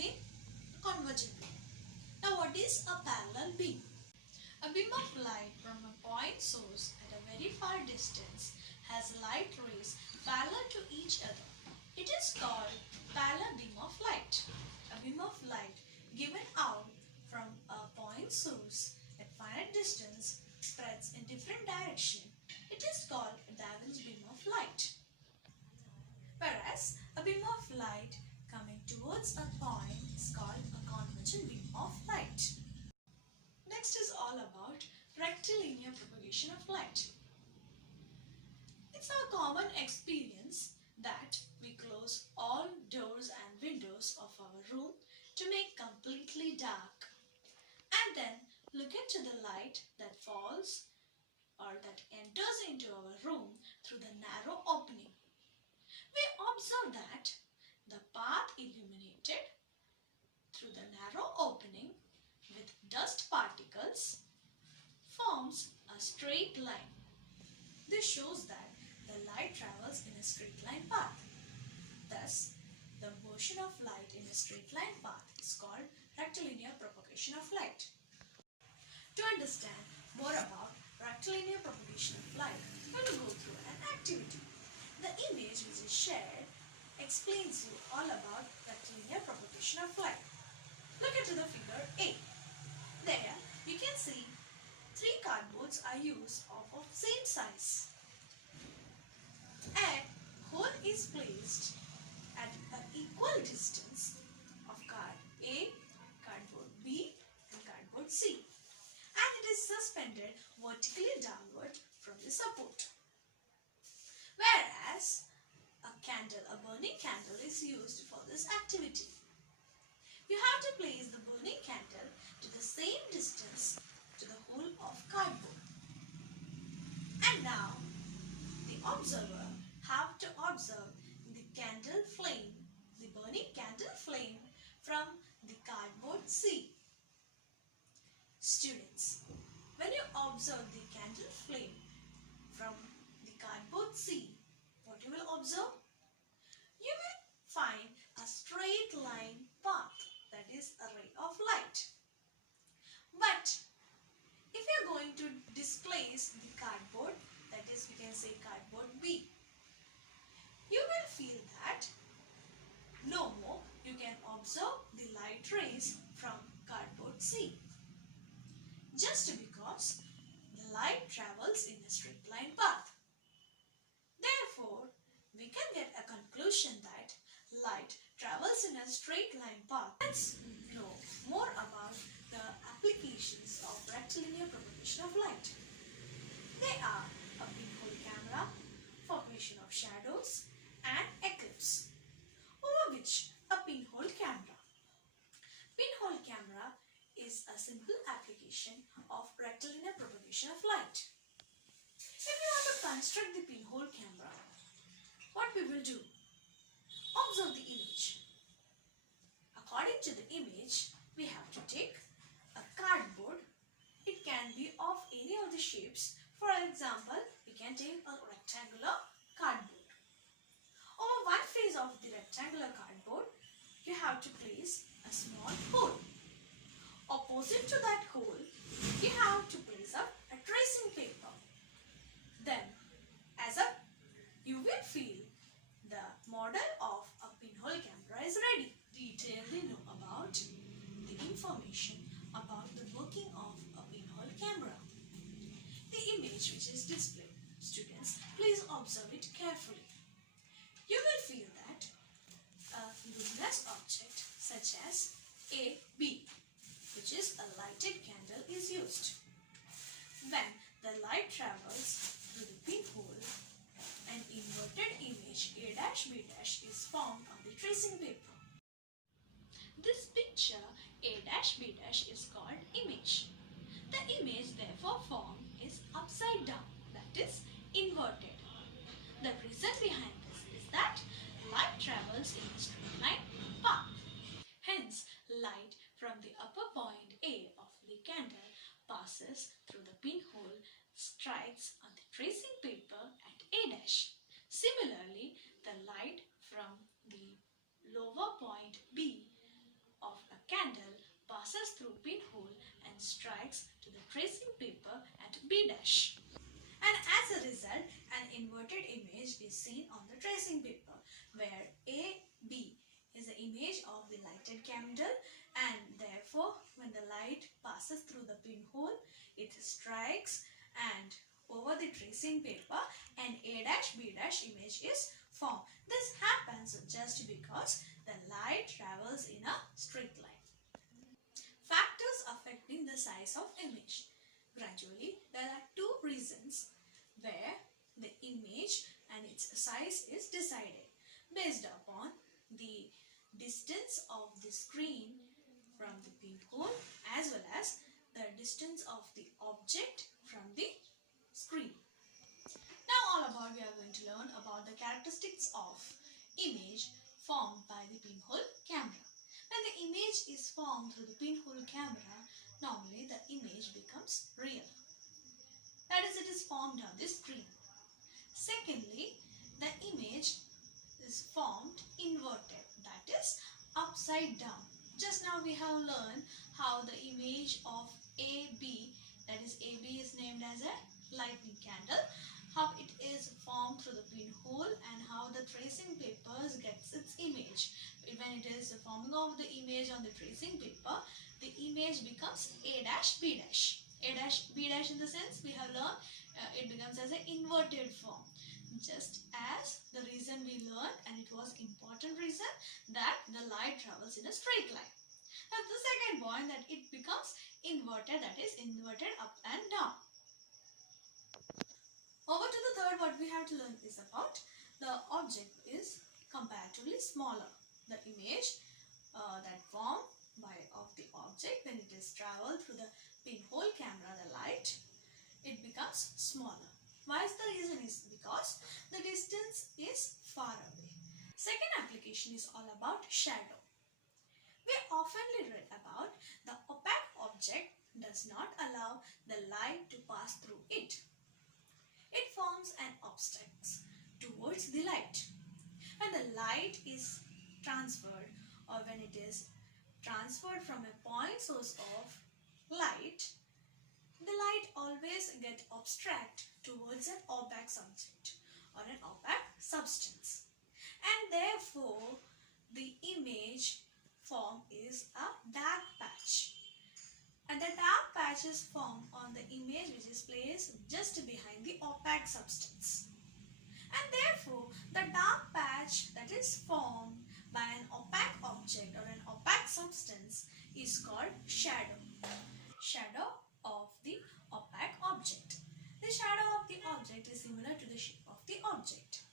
beam, a convergent beam. Now what is a parallel beam? A beam of light from a point source at a very far distance has light rays parallel to each other. It is called parallel beam of light. A beam of light given out from a point source at finite distance spreads in different direction. It is called a divergent beam of light. Whereas a beam of light coming towards a point is called a convergent beam of light. Next is all about rectilinear propagation of light. It's a common experience that we close all doors and windows of our room to make completely dark and then look into the light that falls or that enters into our room through the narrow opening. We observe that the path illuminated through the narrow opening with dust particles forms a straight line. This shows that the light travels in a straight line path. Thus, the motion of light in a straight line path is called rectilinear propagation of light. To understand more about rectilinear propagation of light, we will go through an activity. The image which is shared explains you all about rectilinear propagation of light. Look into the figure A. There you can see 3 cardboards are used of same size. And hole is placed at an equal distance of card A, cardboard B and cardboard C. And it is suspended vertically downward from the support. Whereas a burning candle is used for this activity. You have to place the burning candle to the same distance to the hole of cardboard. And now the observer have to observe the candle flame, the burning candle flame from the cardboard C. Students, when you observe the candle flame from the cardboard C, what you will observe? You will find a straight line path, that is a ray of light. But if you are going to displace the cardboard, that is we can say cardboard B, you will feel that no more you can observe the light rays from cardboard C. Just because the light travels in a straight line path. Therefore, we can get a conclusion that light travels in a straight line path. Let's know more about the applications of rectilinear propagation of light. They are a pinhole camera, formation of shadows and eclipse. Over which a pinhole camera. Pinhole camera is a simple application of rectilinear propagation of light. If you want to construct the pinhole camera, what we will do? Observe the image. According to the image, we have to take a cardboard. It can be of any of the shapes. For example, we can take a rectangular cardboard. Over one face of the rectangular cardboard, you have to place a small hole. Opposite to that hole, you have to place up a tracing paper. Then, you will feel the model of a pinhole camera is ready. Detailedly know about the information about the working of a pinhole camera. The image which is displayed, students, please observe it carefully. You will feel that a luminous object such as a B, which is a lighted candle, is used. When the light travels through the pinhole, an inverted image A-B- is formed on the tracing paper. This picture A-B- is called image. The image therefore formed is upside down, that is inverted. The reason behind this is that light travels in a straight line path. Hence, light from the upper point A of the candle passes through the pinhole, strikes on the tracing paper at A'. Similarly, the light from the lower point B strikes to the tracing paper at B dash. And as a result, an inverted image is seen on the tracing paper where AB is the image of the lighted candle, and therefore when the light passes through the pinhole, it strikes and over the tracing paper an A dash B dash image is formed. This happens just because the light travels in a straight line. Factors affecting the size of image. Gradually, there are two reasons where the image and its size is decided based upon the distance of the screen from the pinhole as well as the distance of the object from the screen. Now we are going to learn about the characteristics of image formed by the pinhole camera. When the image is formed through the pinhole camera, normally the image becomes real. That is, it is formed on the screen. Secondly, the image is formed inverted, that is upside down. Just now we have learned how the image of AB, that is AB is named as a lightning candle, how it is formed through the pinhole and how the tracing papers gets its image. When it is forming of the image on the tracing paper, the image becomes A dash B dash. A dash B dash in the sense we have learned it becomes as an inverted form. Just as the reason we learned, and it was important reason, that the light travels in a straight line. Now the second point, that it becomes inverted, that is inverted up and down. Over to the third, what we have to learn is about the object is comparatively smaller. The image that formed of the object when it is traveled through the pinhole camera, the light, it becomes smaller. Why is the reason is because the distance is far away. Second application is all about shadow. We often read about the opaque object does not allow the light to pass through it. It forms an obstacle towards the light. When the light is transferred, or when it is transferred from a point source of light, the light always gets abstract towards an opaque subject or an opaque substance, and therefore the image form is a dark patch, and the dark patch is formed on the image which is placed just behind the opaque substance, and therefore the dark patch that is formed by an opaque object or an opaque substance is called shadow. Shadow of the opaque object. The shadow of the object is similar to the shape of the object.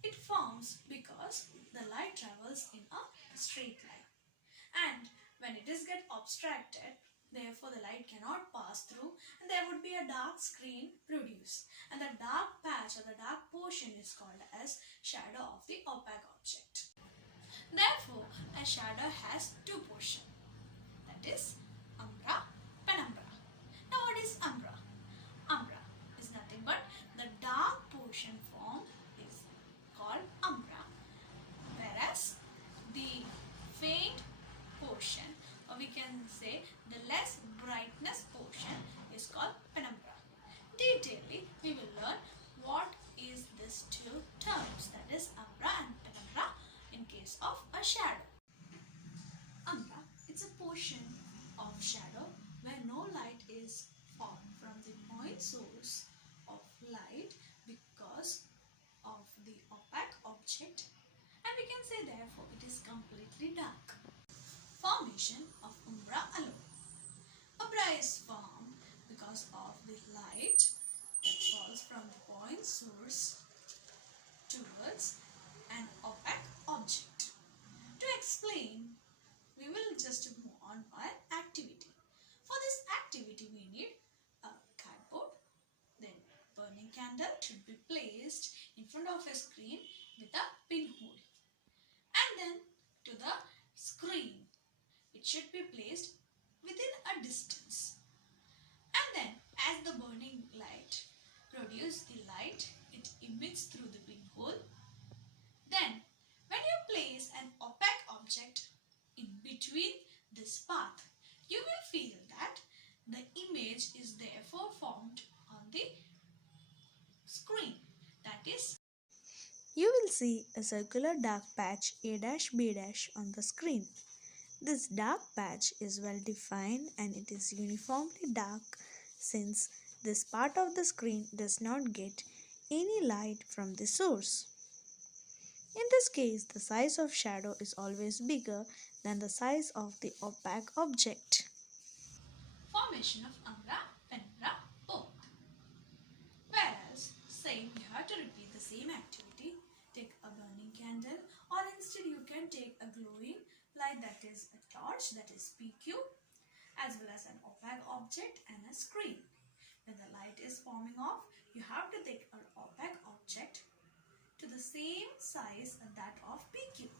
It forms because the light travels in a straight line, and when it is get abstracted, therefore the light cannot pass through, and there would be a dark screen produced, and the dark patch or the dark portion is called as shadow of the opaque object. Therefore, a shadow has two portions, that is umbra, penumbra. Now what is umbra? Umbra is nothing but the dark portion formed is called umbra, whereas the faint portion, or we can say the less brightness portion, is called penumbra. Detailedly, we will learn what is these two terms, that is umbra and penumbra, in case of a shadow. Umbra, it's a portion of shadow where no light is formed from the point source of light because of the opaque object, and we can say therefore it is completely dark. Formation of umbra alone. Umbra is formed because of the light that falls from the point source towards an opaque object. To explain, we will just move on by activity. For this activity, we need a cardboard, then burning candle should be placed in front of a screen with a pinhole, and then to the screen it should be placed within a distance, and then as the burning light produces the light, it emits through the pinhole. Then when you place an opaque object in between this path, you will feel that image is therefore formed on the screen. That is, you will see a circular dark patch A-B- on the screen. This dark patch is well defined and it is uniformly dark since this part of the screen does not get any light from the source. In this case, the size of shadow is always bigger than the size of the opaque object. formation of umbra, penumbra, both. Whereas, saying you have to repeat the same activity, take a burning candle, or instead you can take a glowing light, that is a torch, that is PQ, as well as an opaque object and a screen. When the light is forming off, you have to take an opaque object to the same size as that of PQ.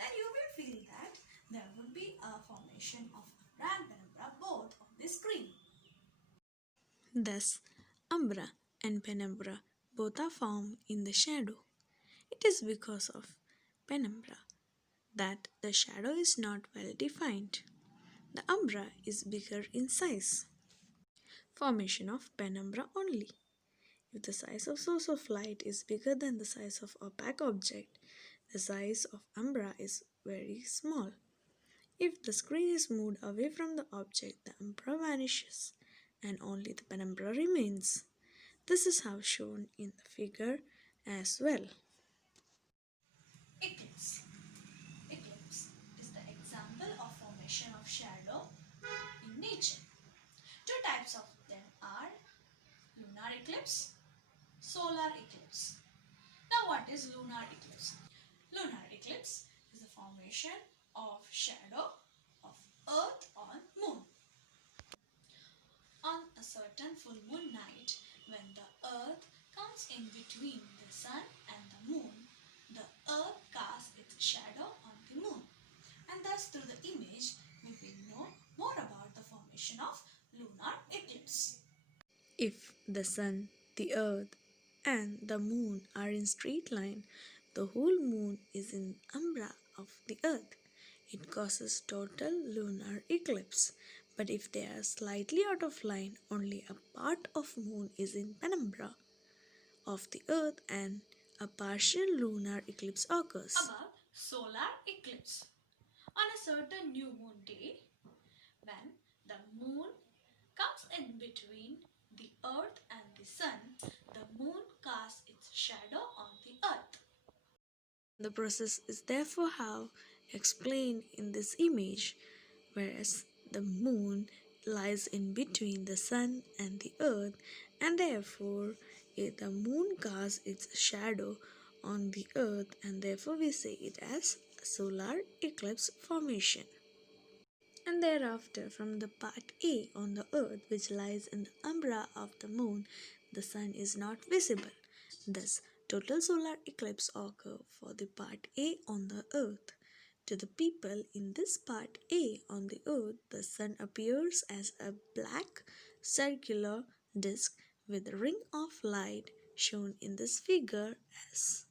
Then you will feel that there would be a formation of umbra and penumbra both on the screen. Thus, umbra and penumbra both are formed in the shadow. It is because of penumbra that the shadow is not well defined. The umbra is bigger in size. Formation of penumbra only. If the size of source of light is bigger than the size of opaque object, the size of umbra is very small. If the screen is moved away from the object, the umbra vanishes and only the penumbra remains. This is how shown in the figure as well. Eclipse. Eclipse is the example of formation of shadow in nature. Two types of them are lunar eclipse, solar eclipse. Now what is lunar eclipse? Lunar eclipse is the formation of shadow of earth on moon. On a certain full moon night, when the earth comes in between the sun and the moon, the earth casts its shadow on the moon. And thus through the image, we will know more about the formation of lunar eclipse. If the sun, the earth, and the moon are in straight line, the whole moon is in umbra of the earth. It causes total lunar eclipse. But if they are slightly out of line, only a part of moon is in penumbra of the earth and a partial lunar eclipse occurs. About solar eclipse. On a certain new moon day, when the moon comes in between the earth and the sun, the moon casts its shadow on the earth. The process is therefore how explained in this image, whereas the moon lies in between the sun and the earth, and therefore the moon casts its shadow on the earth, and therefore we say it as solar eclipse formation. And thereafter, from the part A on the earth, which lies in the umbra of the moon, the sun is not visible. Thus, total solar eclipse occur for the part A on the earth. To the people in this part A on the earth, the sun appears as a black circular disk with a ring of light shown in this figure as.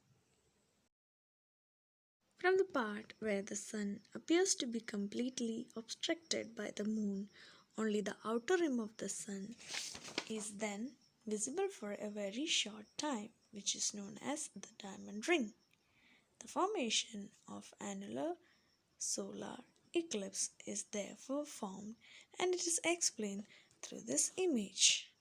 From the part where the sun appears to be completely obstructed by the moon, only the outer rim of the sun is then visible for a very short time, which is known as the diamond ring. The formation of annular solar eclipse is therefore formed, and it is explained through this image.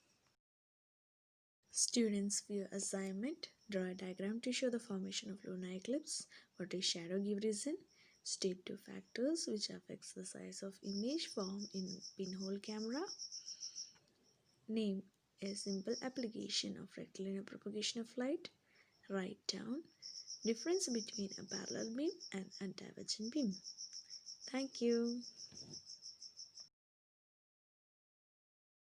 Students, for your assignment, draw a diagram to show the formation of lunar eclipse. What is shadow give reason? State two factors which affects the size of image formed in pinhole camera. Name a simple application of rectilinear propagation of light. Write down difference between a parallel beam and a divergent beam. Thank you.